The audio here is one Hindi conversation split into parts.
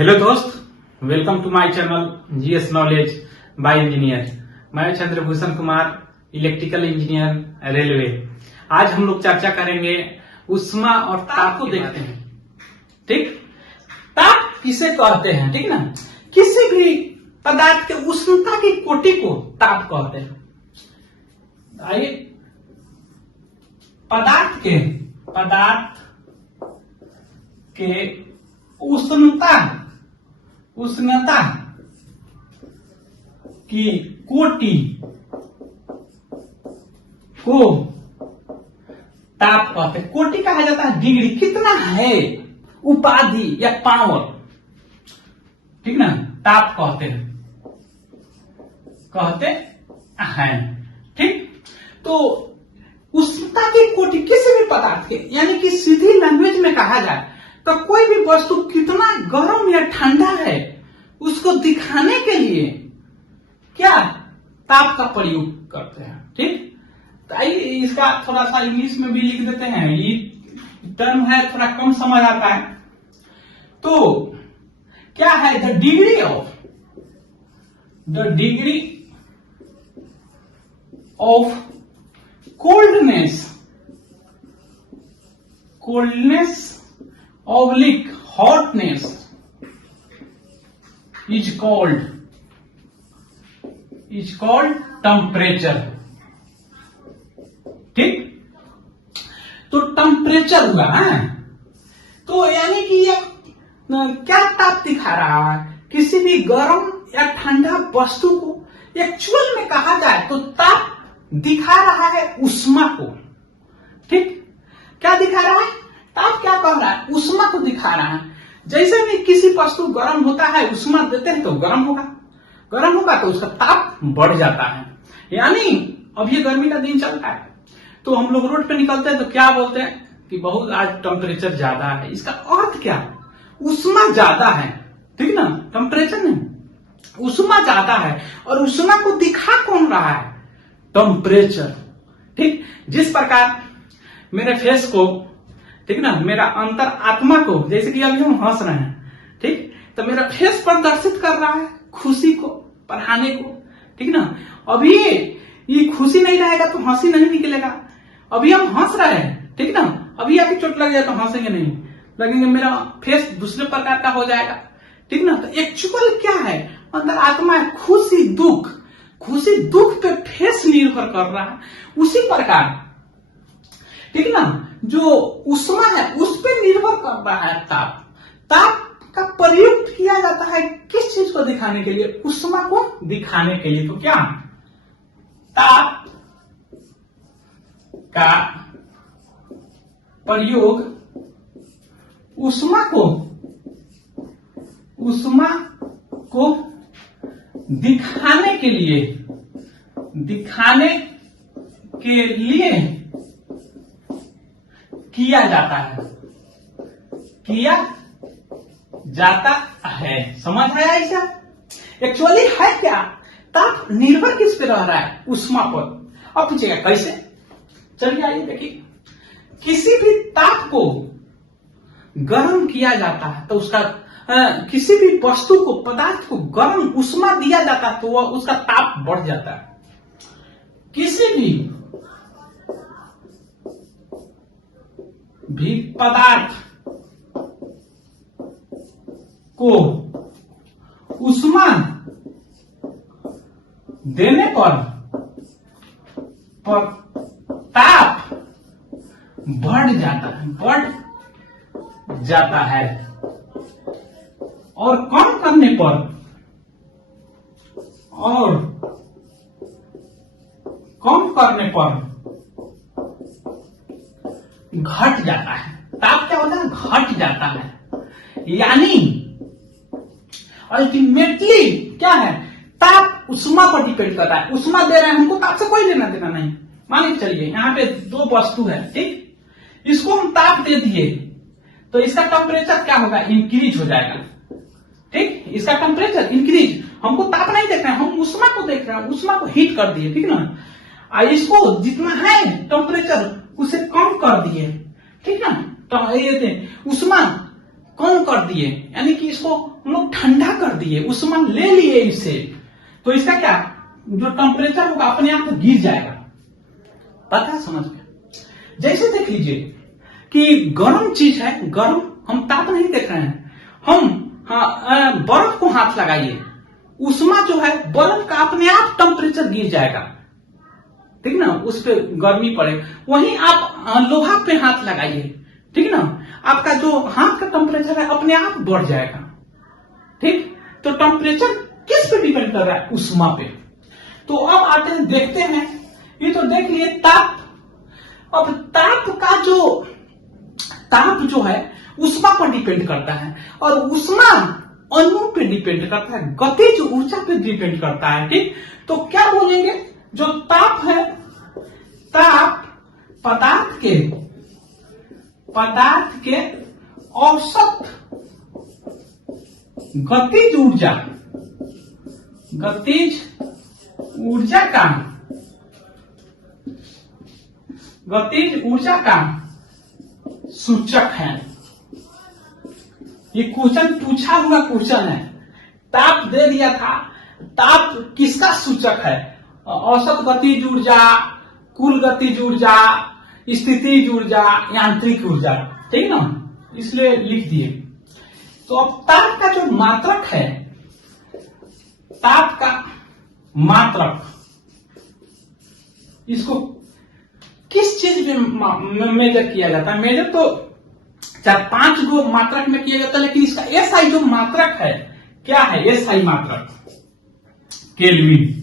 हेलो दोस्त, welcome to my channel G S knowledge by engineer. मैं Chandrabhushan Kumar, electrical engineer, railway. आज हम लोग चर्चा करेंगे उष्मा और ताप को देखते हैं। ठीक, ताप किसे कहते हैं? ठीक ना, किसी भी पदार्थ के उष्णता की कोटि को ताप कहते हैं। आइए, पदार्थ के उष्णता की कोटि को ताप कहते हैं। कोटि कहा जाता है डिग्री, कितना है, उपाधि या पावर। ठीक ना, ताप कहते हैं। ठीक, तो उष्णता की कोटि किसी भी पदार्थ के, यानी कि सीधी लैंग्वेज में कहा जाए तो कोई भी वस्तु कितना गर्म या ठंडा है उसको दिखाने के लिए क्या ताप का प्रयोग करते हैं। ठीक, तो आइए इसका थोड़ा सा इंग्लिश में भी लिख देते हैं। ये टर्म है, थोड़ा कम समझ आता है। तो क्या है? The degree of coldness oblique hotness is called temperature। ठीक, तो टेम्परेचर हुआ है। तो यानी कि ये क्या ताप दिखा रहा है? किसी भी गर्म या ठंडा वस्तु को एक्चुअल में कहा जाए तो ताप दिखा रहा है उष्मा को। ठीक, क्या दिखा रहा है? ताप क्या कह रहा है? उष्मा को दिखा रहा है। जैसे भी किसी वस्तु गर्म होता है, उष्मा देते हैं तो गर्म होगा तो उसका ताप बढ़ जाता है। यानी अब ये गर्मी का दिन चल रहा है तो हम लोग रोड पे निकलते हैं तो क्या बोलते हैं कि बहुत आज टेम्परेचर ज्यादा है। इसका अर्थ क्या? उष्मा ज्यादा है। ठीक ना, टेम्परेचर नहीं, उष्मा ज्यादा है। और उष्मा को दिखा कौन रहा है? टेम्परेचर। ठीक, जिस प्रकार मेरे फेस को, ठीक ना, मेरा अंतर आत्मा को, जैसे कि अभी हम हंस रहे हैं, ठीक, तो मेरा फेस प्रदर्शित कर रहा है खुशी को, बढ़ाने को। ठीक ना, अभी ये खुशी नहीं रहेगा तो हंसी नहीं निकलेगा। अभी हम हंस रहे हैं, ठीक ना, अभी आके चोट लग जाए तो हंसेंगे नहीं, लगेंगे, मेरा फेस दूसरे प्रकार का हो जाएगा। ठीक ना, तो एक्चुअल क्या है? अंतर आत्मा है। खुशी दुख पे फेस निर्भर कर रहा है। उसी प्रकार, ठीक ना, जो उष्मा है उस पे निर्भर कर रहा है ताप का प्रयोग किया जाता है किस चीज को दिखाने के लिए? उष्मा को दिखाने के लिए। तो क्या ताप का प्रयोग उष्मा को दिखाने के लिए किया जाता है। समझ आया? ऐसा एक्चुअली है क्या? ताप निर्भर किस पे रह रहा है? उष्मा पर। अब पूछेगा कैसे? चलिए आइए देखिए। किसी भी ताप को गर्म किया जाता है तो उसका किसी भी वस्तु को, पदार्थ को गर्म उष्मा दिया जाता है तो वह उसका ताप बढ़ जाता है। किसी भी पदार्थ को उष्मा देने पर ताप बढ़ जाता है और कम करने पर घट जाता है। ताप क्या होता है? घट जाता है। यानी अल्टीमेटली क्या है? ताप उष्मा पर डिपेंड करता है। उष्मा दे रहे हैं हमको, ताप से कोई लेना देना नहीं। मान के चलिए यहाँ पे दो वस्तु है, ठीक, इसको हम ताप दे दिए तो इसका टेम्परेचर क्या होगा? इंक्रीज हो जाएगा। ठीक, इसका टेम्परेचर इंक्रीज, हमको ताप नहीं देख रहे हैं, हम उष्मा को देख रहे हैं, उष्मा को हीट कर दिए। ठीक ना, इसको जितना है टेम्परेचर उसे कम कर दिए। ठीक ना, तो ये उष्मा कम कर दिए, यानी कि इसको हम लोग ठंडा कर दिए, उष्मा ले लिए इससे, तो इसका क्या जो टेम्परेचर होगा अपने आप गिर जाएगा। पता है, समझ में? जैसे देख लीजिए कि गर्म चीज है, गर्म, हम ताप नहीं देख रहे हैं, हम बर्फ को हाथ लगाइए, उष्मा जो है बर्फ का अपने आप टेम्परेचर गिर जाएगा, ठीक ना, उस पर गर्मी पड़े। वहीं आप लोहा पे हाथ लगाइए, ठीक ना, आपका जो हाथ का टेम्परेचर है अपने आप बढ़ जाएगा। ठीक, तो टेम्परेचर किस पे डिपेंड कर रहा है? उष्मा पे। तो अब आते हैं, देखते हैं, ये तो देख लिए ताप। अब ताप जो है उष्मा पर डिपेंड करता है, और उष्मा अणु पे डिपेंड करता है, गतिज ऊर्जा पे डिपेंड करता है। ठीक, तो क्या बोलेंगे, जो ताप है, ताप पदार्थ के औसत गतिज ऊर्जा का सूचक है। ये क्वेश्चन पूछा हुआ क्वेश्चन है, ताप दे दिया था, ताप किसका सूचक है? औसत गतिज ऊर्जा, कुल गतिज ऊर्जा, स्थितिज ऊर्जा, यांत्रिक ऊर्जा, ठीक ना, इसलिए लिख दिए। तो अब ताप का जो मात्रक है, ताप का मात्रक, इसको किस चीज में मेजर किया जाता है? मेजर तो 4-5 गो मात्रक में किया जाता है, लेकिन इसका एसआई जो मात्रक है, क्या है एसआई मात्रक? केल्विन।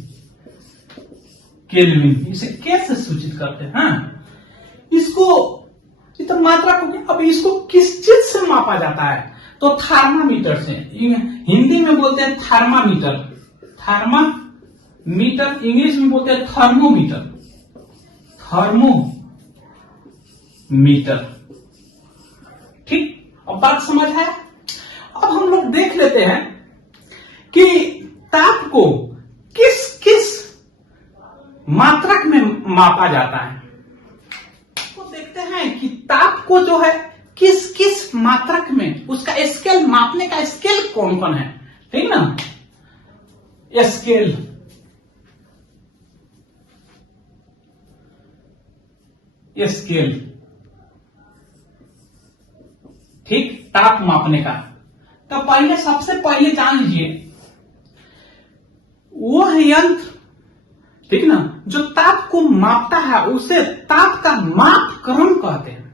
इसे कैसे सूचित करते हैं? इसको तो मात्रक हो गया। अब इसको किस चीज से मापा जाता है? तो थर्मामीटर से, हिंदी में बोलते हैं थर्मामीटर, इंग्लिश में बोलते हैं थर्मोमीटर। ठीक, अब बात समझ है? अब हम लोग देख लेते हैं कि ताप को किस किस मात्रक में मापा जाता है। तो देखते हैं कि ताप को जो है किस किस मात्रक में, उसका स्केल, मापने का स्केल कौन कौन है, ठीक ना, स्केल। ठीक, ताप मापने का। तो पहले, सबसे पहले जान लीजिए, वह यंत्र, ठीक ना, जो ताप को मापता है उसे ताप का मापक्रम कहते हैं।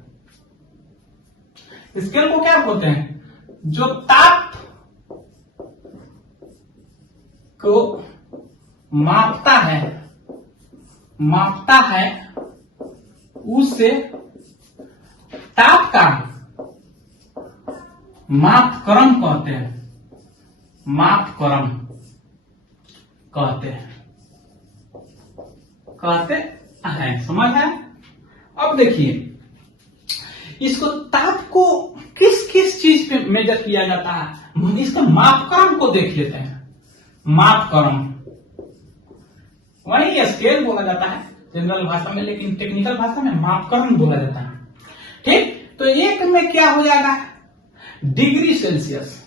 स्केल को क्या बोलते हैं? जो ताप को मापता है उसे ताप का मापक्रम कहते हैं, समझ है? अब देखिए, इसको ताप को किस किस चीज पे मेजर किया जाता है, इसका मापक्रम को देख लेते हैं। मापक्रम, वही स्केल बोला जाता है जनरल भाषा में, लेकिन टेक्निकल भाषा में मापक्रम बोला जाता है। ठीक, तो एक में क्या हो जाएगा? डिग्री सेल्सियस,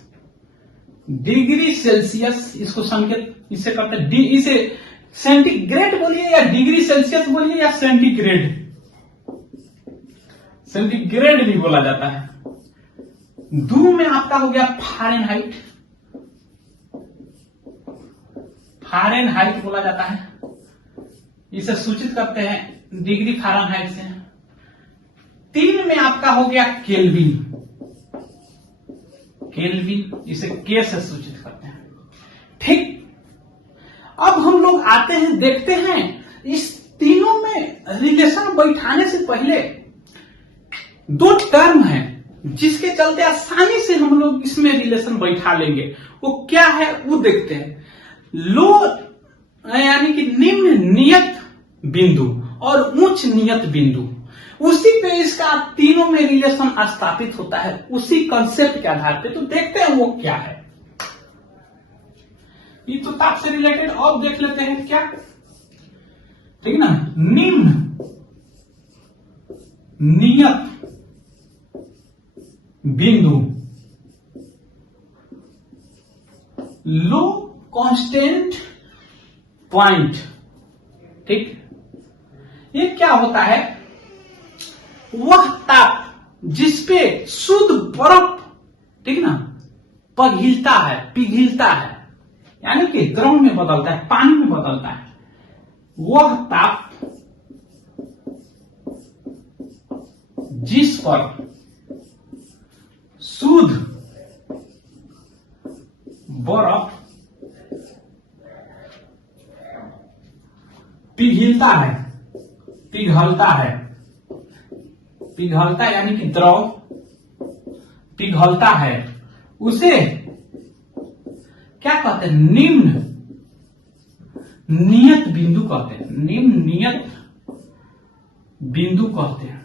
इसको संकेत इससे करते हैं, इसे सेंटीग्रेड बोलिए या डिग्री सेल्सियस बोलिए या सेंटीग्रेड भी बोला जाता है। 2 में आपका हो गया फारेनहाइट बोला जाता है, इसे सूचित करते हैं डिग्री फारेनहाइट से। 3 में आपका हो गया केल्विन, इसे के से सूचित करते हैं। ठीक, अब हम लोग आते हैं, देखते हैं इस तीनों में रिलेशन बैठाने से पहले 2 टर्म है जिसके चलते आसानी से हम लोग इसमें रिलेशन बैठा लेंगे। वो क्या है वो देखते हैं। लो यानी कि निम्न नियत बिंदु और उच्च नियत बिंदु, उसी पे इसका तीनों में रिलेशन स्थापित होता है, उसी कंसेप्ट के आधार पे। तो देखते हैं वो क्या है। ये तो ताप से रिलेटेड, और देख लेते हैं क्या, ठीक ना। निम्न नियत बिंदु लो कांस्टेंट पॉइंट। ठीक, ये क्या होता है? वह ताप जिसपे शुद्ध बर्फ, ठीक ना, पिघलता है, यानी कि द्रव में बदलता है, पानी में बदलता है, वह ताप जिस पर शुद्ध बर्फ पिघलता है यानी कि द्रव पिघलता है, उसे क्या कहते हैं? निम्न नियत बिंदु कहते हैं। निम्न नियत बिंदु कहते हैं।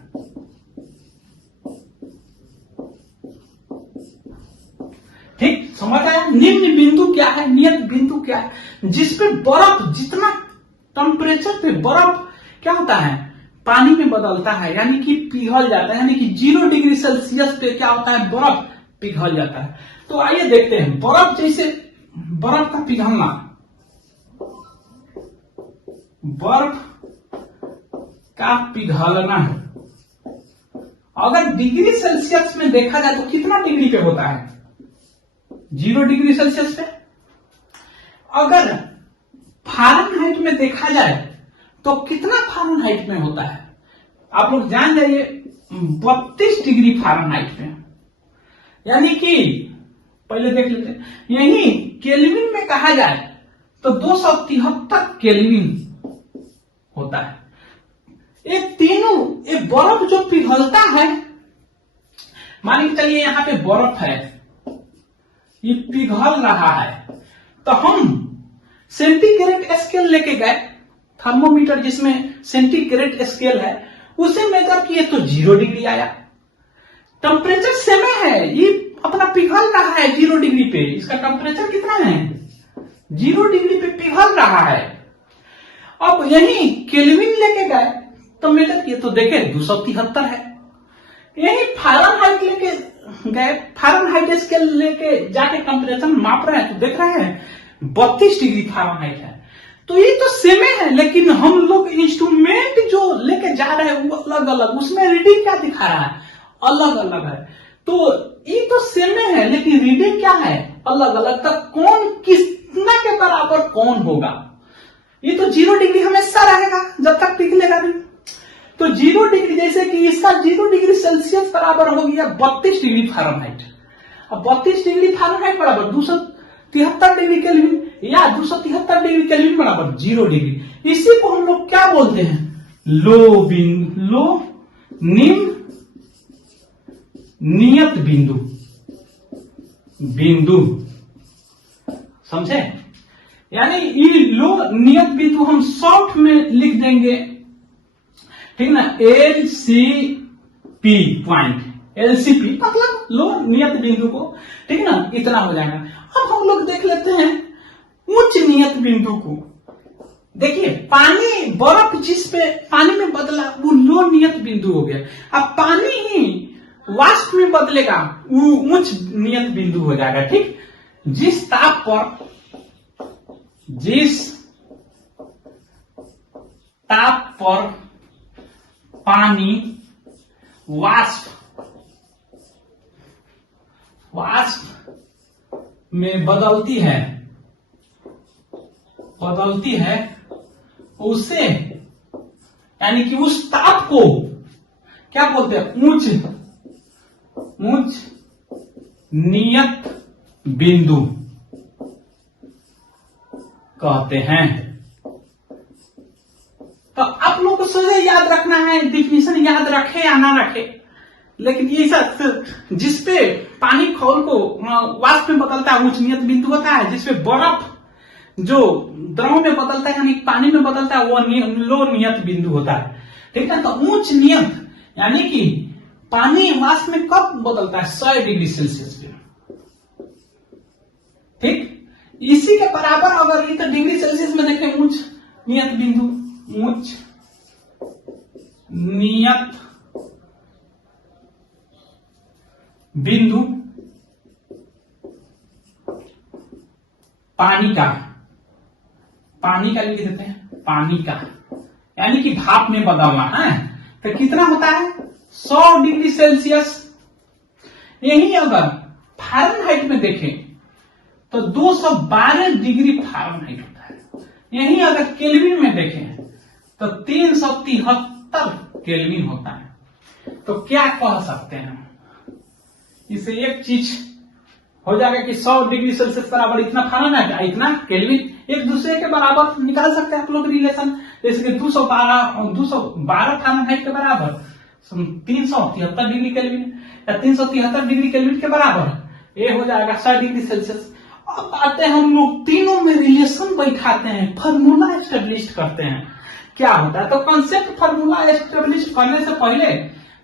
ठीक, समझ आया? निम्न बिंदु क्या है, नियत बिंदु क्या है? जिसपे बर्फ, जितना टेम्परेचर पे बर्फ क्या होता है, पानी में बदलता है, यानी कि पिघल जाता है, यानी कि 0 डिग्री सेल्सियस पे क्या होता है, बर्फ पिघल जाता है। तो आइए देखते हैं बर्फ, जैसे बर्फ का पिघलना, बर्फ का पिघलना अगर डिग्री सेल्सियस में देखा जाए तो कितना डिग्री पे होता है? 0 डिग्री सेल्सियस पे। अगर फ़ारेनहाइट में देखा जाए तो कितना फ़ारेनहाइट में होता है? आप लोग जान जाइए, 32 डिग्री फ़ारेनहाइट में, यानी कि पहले देख लेते हैं, यही केल्विन में कहा जाए तो 273 केल्विन होता है। ये तीनों, ये बर्फ जो पिघलता है, मान के चलिए यहां पे बर्फ है, ये पिघल रहा है, तो हम सेंटीग्रेड स्केल लेके गए, थर्मोमीटर जिसमें सेंटीग्रेड स्केल है, उसे मेजर किए तो 0 डिग्री आया। टेम्परेचर सेम है, ये अपना पिघल रहा है 0 डिग्री पे, इसका टेम्परेचर कितना है? 0 डिग्री पे पिघल रहा है। अब यही केल्विन लेके गए तो मेजर किए तो देखे 273 है। यही फ़ारेनहाइट लेके गए, फ़ारेनहाइट स्केल लेके जाके टेम्परेचर माप रहे हैं तो देख रहे हैं 32 डिग्री फ़ारेनहाइट है। तो ये तो सेम है, लेकिन हम लोग इंस्ट्रूमेंट जो लेके जा रहे हैं वो अलग अलग, उसमें रीडिंग क्या दिखा रहा है? अलग अलग है। तो ये तो सेम है, लेकिन रीडिंग क्या है? अलग अलग। तब कौन कितना के बराबर कौन होगा? ये तो 0 डिग्री हमेशा रहेगा जब तक पिघलेगा नहीं। तो 0 डिग्री, जैसे कि इसका 0 डिग्री सेल्सियस बराबर हो गया 32 डिग्री फ़ारेनहाइट। अब 32 डिग्री फ़ारेनहाइट बराबर 273 डिग्री केल्विन, या 273 डिग्री केल्विन बराबर 0 डिग्री। इसी को हम लोग क्या बोलते हैं? लो निम्न नियत बिंदु। समझे? यानी ये लो नियत बिंदु हम शॉर्ट में लिख देंगे, ठीक ना, LCP पॉइंट, LCP मतलब लो नियत बिंदु को, ठीक ना, इतना हो जाएगा। अब हम लोग देख लेते हैं उच्च नियत बिंदु को। देखिए, पानी, बर्फ जिस पे पानी में बदला वो लो नियत बिंदु हो गया। अब पानी ही वाष्प में बदलेगा, वो उच्च नियत बिंदु हो जाएगा। ठीक, जिस ताप पर पानी वाष्प में बदलती है उसे, यानी कि उस ताप को क्या बोलते हैं? उच्च नियत बिंदु कहते हैं। तो आप लोग को सोचे याद रखना है, डिफिनेशन याद रखे या ना रखे, लेकिन ये सब जिसपे पानी खौल को वाष्प में बदलता है उच्च नियत बिंदु होता है, जिसपे बर्फ जो द्रव में बदलता है यानी पानी में बदलता है वो लो नियत बिंदु होता है। ठीक है, तो उच्च नियत यानी कि पानी वाष्प में कब बदलता है? 100 डिग्री सेल्सियस पे। ठीक, इसी के बराबर अगर इतना डिग्री सेल्सियस में देखें उच्च नियत बिंदु, उच्च नियत बिंदु पानी का लिख देते हैं, पानी का, यानी कि भाप में बदलना है। तो कितना होता है 100 डिग्री सेल्सियस। यही अगर फ़ारेनहाइट में देखें तो 212 डिग्री फ़ारेनहाइट होता है। यही अगर केल्विन में देखें तो 373 केल्विन होता है। तो क्या कह सकते हैं, इसे एक चीज हो जाएगा कि 100 डिग्री सेल्सियस बराबर इतना फ़ारेनहाइट, इतना केल्विन, एक दूसरे के बराबर निकाल सकते हैं आप लोग रिलेशन। जैसे कि 212 फ़ारेनहाइट के बराबर 373 डिग्री केल्विन, या 373 डिग्री केल्विन के बराबर ये हो जाएगा 100 डिग्री सेल्सियस। अब आते हैं हम लोग तीनों में रिलेशन बैठाते हैं, फॉर्मूला एस्टेब्लिश करते हैं। क्या होता है, तो कॉन्सेप्ट फॉर्मूला एस्टेब्लिश करने से पहले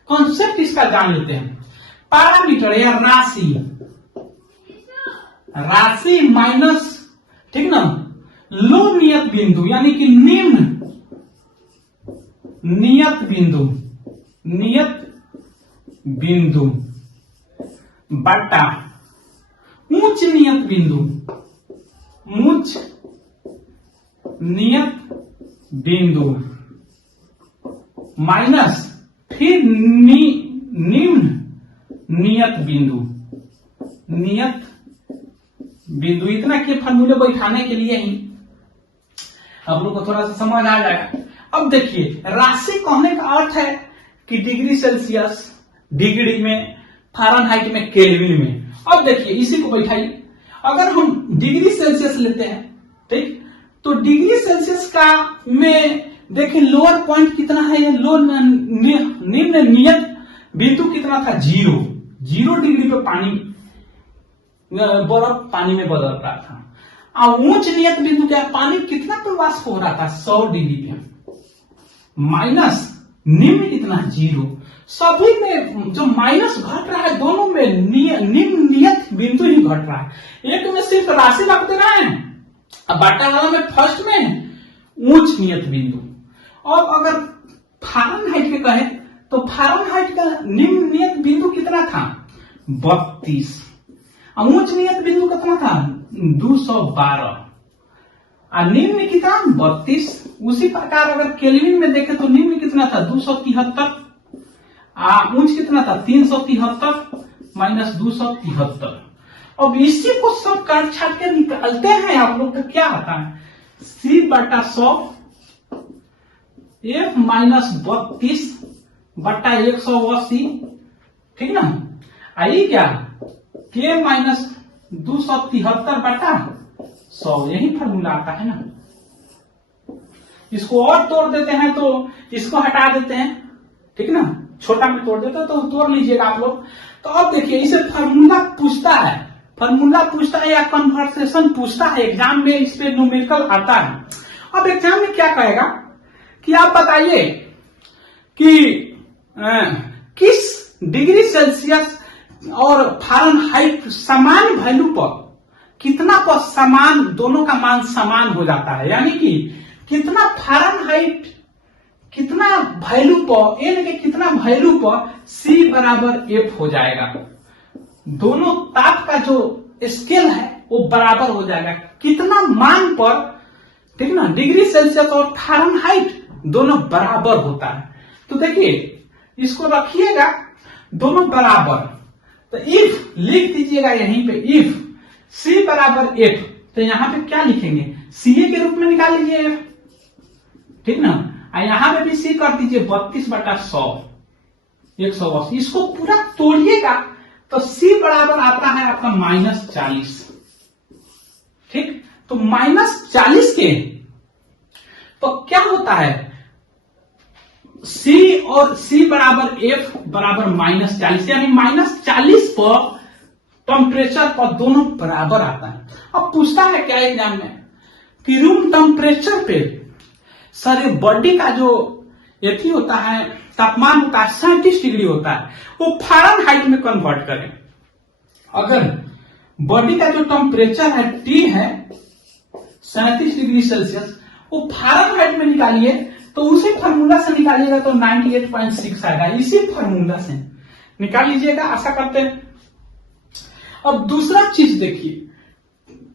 कॉन्सेप्ट इसका जान लेते हैं। पैरामीटर या राशि माइनस, ठीक ना, लो नियत बिंदु यानी कि निम्न नियत बिंदु बटा उच्च नियत बिंदु माइनस फिर निम्न नियत बिंदु। इतना के फॉर्मूले बैठाने के लिए ही आप लोग को थोड़ा सा समझ आ जाएगा। अब देखिए, राशि कहने का अर्थ है कि डिग्री सेल्सियस, डिग्री में, फ़ारेनहाइट में, केल्विन में। अब देखिए इसी को बैठाइए। अगर हम डिग्री सेल्सियस लेते हैं, ठीक, तो डिग्री सेल्सियस का में देखिए लोअर पॉइंट कितना है, ये निम्न नियत बिंदु कितना था, 0 डिग्री पे बर्फ पानी में बदल रहा था। और उच्च नियत बिंदु क्या, पानी कितना पे वाष्प हो रहा था, 100 डिग्री पे, माइनस निम्न कितना, 0। सभी में जो माइनस घट रहा है, दोनों में निम्न नियत बिंदु ही घट रहा है। एक में सिर्फ राशि रख दे रहे हैं, अब बाटा वाला में फर्स्ट में उच्च नियत बिंदु। और अगर फ़ारेनहाइट के कहे तो फ़ारेनहाइट का निम्न नियत बिंदु कितना था, 32, और उच्च नियत बिंदु कितना था, 212, और निम्न कितना, 32। उसी प्रकार अगर केल्विन में देखें तो निम्न कितना था, 273, उच्च कितना था, 373 माइनस 273। अब इसी को सब काट छाट के निकालते हैं आप लोग, तो क्या आता है, C बटा 100 F माइनस 32 बटा 180, ठीक ना, आई क्या, K माइनस 273 बटा 100, यही फॉर्मूला आता है ना। इसको और तोड़ देते हैं तो इसको हटा देते हैं, ठीक ना, छोटा में तोड़ देते हैं तो तोड़ लीजिएगा आप लोग। तो अब देखिए इसे फॉर्मूला पूछता है या कन्वर्सेशन पूछता है एग्जाम में, इस पे न्यूमेरिकल आता है। अब एग्जाम में क्या कहेगा कि आप बताइए कि किस डिग्री सेल्सियस और फ़ारेनहाइट समान वैल्यू पर कितना पर समान, दोनों का मान समान हो जाता है, यानी कि कितना फ़ारेनहाइट कितना वैल्यू पर, एन के कितना वैल्यू पर C बराबर F हो जाएगा। दोनों ताप का जो स्केल है वो बराबर हो जाएगा, कितना मान पर, ठीक ना, डिग्री सेल्सियस और फ़ारेनहाइट दोनों बराबर होता है। तो देखिए इसको रखिएगा दोनों बराबर, तो इफ लिख दीजिएगा यहीं पे, इफ C बराबर F, तो यहां पे क्या लिखेंगे, CA के रूप में निकाल लीजिए F, ठीक ना, यहां पे भी C कर दीजिए 32 बटा 100, 180। इसको पूरा तोड़िएगा तो C बराबर आता है आपका -40, ठीक। तो -40 के तो क्या होता है, C और C बराबर F बराबर -40, यानी -40 पर टेम्परेचर पर दोनों बराबर आता है। अब पूछता है क्या एग्जाम में कि रूम टेम्परेचर पे सर ये बॉडी का जो यथी होता है, तापमान होता है 37 डिग्री होता है, वो फ़ारेनहाइट में कन्वर्ट करें। अगर बॉडी का जो टेम्परेचर है T है 37 डिग्री सेल्सियस, वो फ़ारेनहाइट में निकालिए तो उसी फार्मूला से निकालिएगा तो 98.6 आएगा। इसी फार्मूला से निकाल लीजिएगा, आशा करते हैं। अब दूसरा चीज देखिए,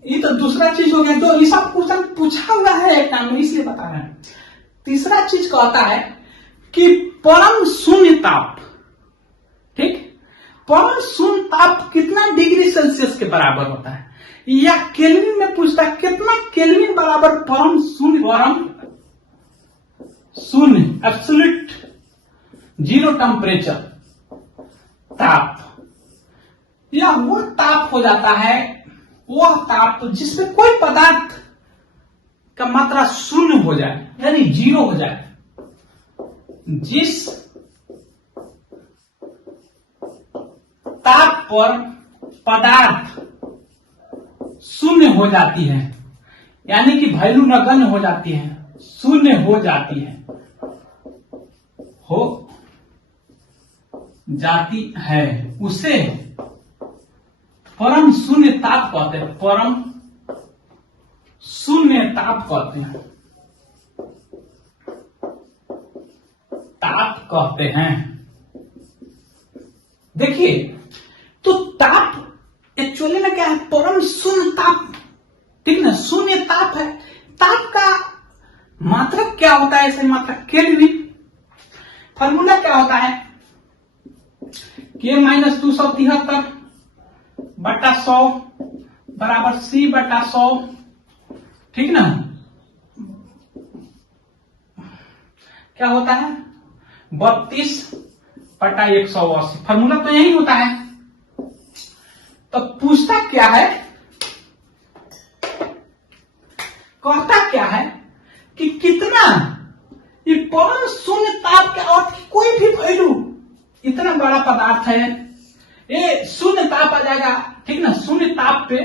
ये तो दूसरा चीज हो गया। तो ये सब क्वेश्चन पूछा हुआ है एग्जाम में, इसलिए बता रहे हैं। तीसरा चीज कहता है कि परम शून्य ताप, ठीक, परम शून्य ताप कितना डिग्री सेल्सियस के बराबर होता है, या केल्विन में पूछता है कितना केल्विन बराबर परम शून्य, परम शून्य एब्सोल्यूट जीरो टेम्परेचर ताप, या वो ताप हो जाता है, वह ताप जिसमें कोई पदार्थ का मात्रा शून्य हो जाए यानी जीरो हो जाए। जिस ताप पर पदार्थ शून्य हो जाती है यानी कि वैल्यू नगण्य हो जाती है, शून्य हो जाती है, उसे परम शून्य ताप कहते हैं, परम शून्य ताप कहते हैं, ताप कहते हैं। देखिए, तो ताप एक्चुअली में क्या है, परम शून्य ताप, ठीक ना, शून्य ताप है। ताप का मात्रक क्या होता है, ऐसे मात्रक केल्विन। फॉर्मूला क्या होता है, K-273 बटा 100 बराबर C बटा 100, ठीक ना। क्या होता है 32 बटा 180, फॉर्मूला तो यही होता है। तो पूछता क्या है, कहता क्या है कि कितना ये परम शून्य ताप के अर्थ की कोई भी वैल्यू, इतना बड़ा पदार्थ है, ये शून्य ताप आ जाएगा, ठीक ना, शून्य ताप पे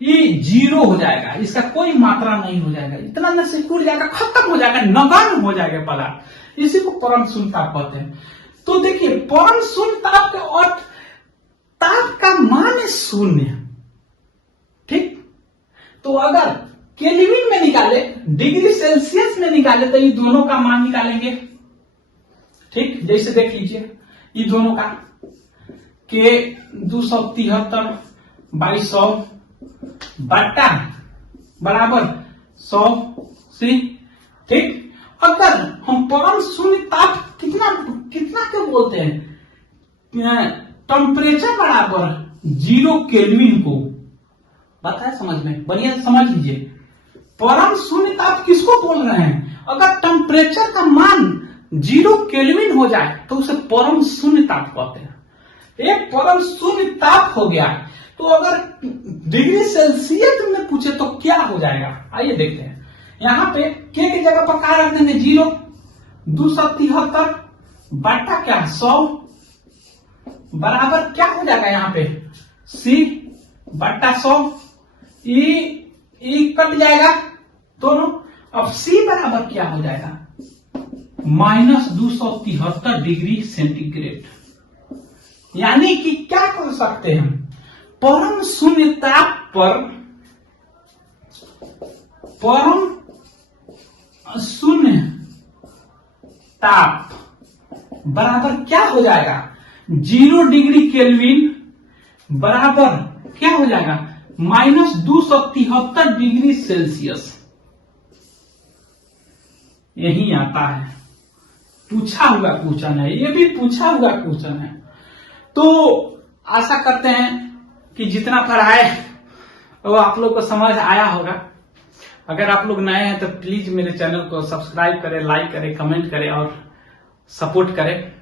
ये जीरो हो जाएगा, इसका कोई मात्रा नहीं हो जाएगा, इतना न सिकुड़ जाएगा, खत्म हो जाएगा, नगण्य हो जाएगा पदार्थ, इसी को परम शून्य ताप कहते हैं। तो देखिए, परम शून्य ताप का अर्थ ताप का मान है शून्य, ठीक। तो अगर केल्विन में निकाले, डिग्री सेल्सियस में निकाले, तो ये दोनों का मान निकालेंगे, ठीक। जैसे देख लीजिए, ये दोनों का K-273 बाई 100 बटा बराबर 100 C, ठीक। अगर हम परम शून्य ताप कितना कितना क्यों बोलते हैं, टेम्परेचर बराबर 0 केल्विन को, बताए समझ में, बढ़िया समझ लीजिए। परम शून्य ताप किसको बोल रहे हैं, अगर टेम्परेचर का मान 0 केल्विन हो जाए तो उसे परम शून्य ताप कहते हैं। एक परम शून्य ताप हो गया, तो अगर डिग्री सेल्सियस में पूछे तो क्या हो जाएगा, आइए देखते हैं। यहां पे के की जगह पर क्या रख देंगे, 0, 273 बटा क्या 100 बराबर क्या हो जाएगा, यहाँ पे C बटा 100, ई कट जाएगा दोनों। अब C बराबर क्या हो जाएगा, -273 डिग्री सेंटीग्रेड। यानी कि क्या कर सकते हैं, परम शून्य ताप पर परम शून्य ताप बराबर क्या हो जाएगा, 0 डिग्री केल्विन बराबर क्या हो जाएगा, -273 डिग्री सेल्सियस। यही आता है, पूछा हुआ क्वेश्चन है, ये भी पूछा हुआ क्वेश्चन है। तो आशा करते हैं कि जितना पढ़ाए वो आप लोग को समझ आया होगा। अगर आप लोग नए हैं तो प्लीज मेरे चैनल को सब्सक्राइब करें, लाइक करें, कमेंट करें और सपोर्ट करें।